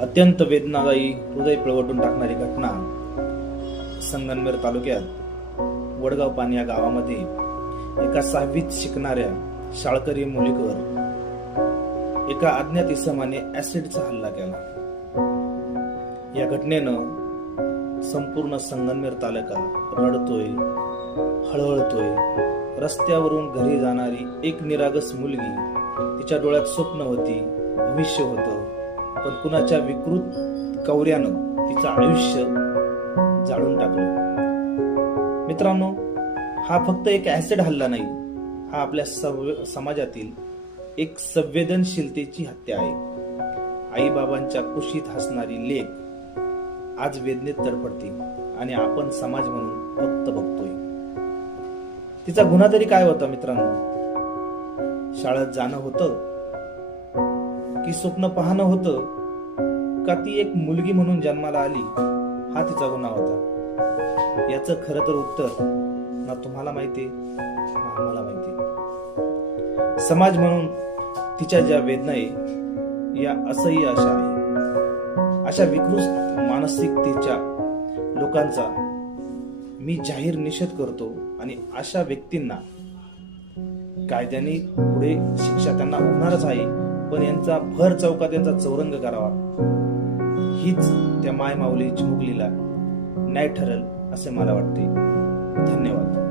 अत्यंत वेदनादायी, हृदय पिळवटून टाकणारी घटना संगमनेर तालुक्यात वडगाव पाणी या गावामध्ये एका 6वीत शिकणाऱ्या शाळकरी मुलीवर एका अज्ञात इसमाने ऍसिडचा हल्ला केला। या घटनेनं संपूर्ण संगमनेर तालुका रडतोय, हळहळतोय। रस्त्यावरून घरी जाणारी एक निरागस मुलगी, तिच्या डोळ्यात स्वप्न होती, भविष्य होतं, पण कुणाच्या विकृत कौर्यानं तिचं आयुष्य जाळून टाकलं। मित्रांनो, हा फक्त एक ऍसिड हल्ला नाही, हा आपल्या समाजातील एक संवेदनशीलतेची हत्या आहे। आई बाबांच्या कुशीत हसणारी लेक आज वेदनेत तडफडते आणि आपण समाज म्हणून फक्त बघतोय। तिचा गुन्हा तरी काय होता मित्रांनो? शाळेत जाणं होतं की स्वप्न पाहणं होतं, का ती एक मुलगी म्हणून जन्माला आली हा तिचा गुन्हा होता? याचं खरं तर उत्तर ना तुम्हाला माहिती ना आम्हाला माहिती। समाज म्हणून तिच्या ज्या वेदना आहे या असह्य अशा आहे। अशा विकृत मानसिकतेच्या लोकांचा मी जाहीर निषेध करतो आणि अशा व्यक्तींना कायद्याने पुढे शिक्षा त्यांना होणारच आहे, पण यांचा भर चौकात यांचा चौरंग करावा, हीच त्या माय माऊली चिमुकलीला न्याय ठरेल असे मला वाटते। धन्यवाद।